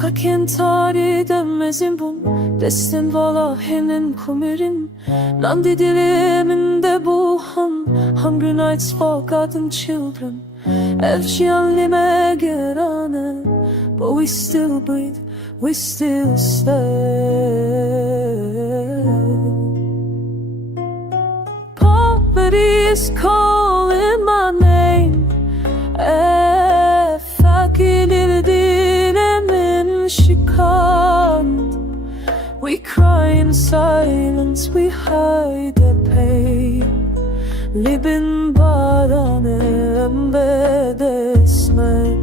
Sokak tari dönmezim bun Destin vala henin kumirin Nandi diliminde bu Hungry nights forgotten children Elçi anlime gerane But we still breathe, we still stay. Poverty is calling my name Feqîrî dilemin şikayet. We cry in silence, we hide the pain Libin badanem bedesmen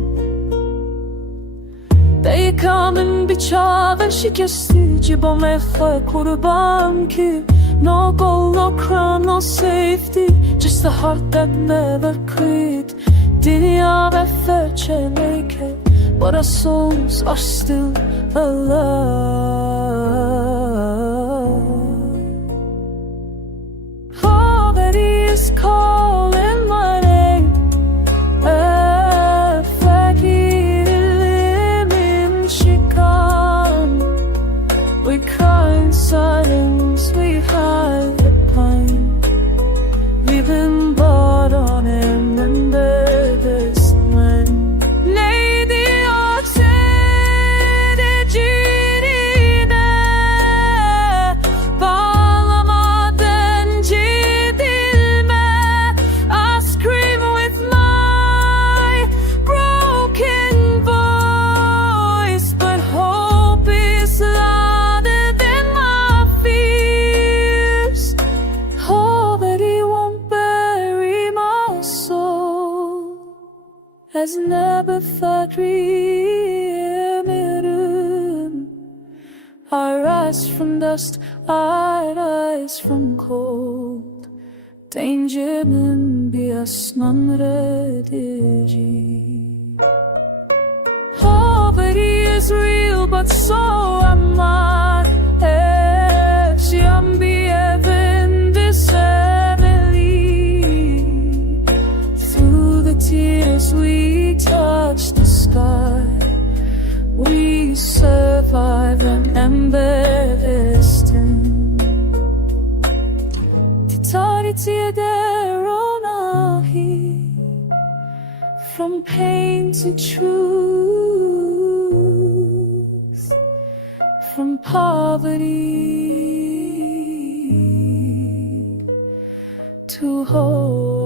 They come bir çağın şikesti Cibame fe kurban ki No goal, no crown, no safety Just a heart that never quit Dünya ve felçe naked But our souls are still alive. Poverty is calling my name Feqîrî şikan. We cry in silence, we hide the pain Living but on him and this man Lady yükselişine Bağlamadan cidilme I scream with my broken voice But hope is louder than my fears Poverty won't bury my soul As never fakrim I rise from dust, I rise from cold Danger'ın bir aslan redici Poverty is real but so am I Eşyam bir evin disability Through the tears we touch the sky We survive an embarrassing Titariti deronahi From pain to truth From poverty to hope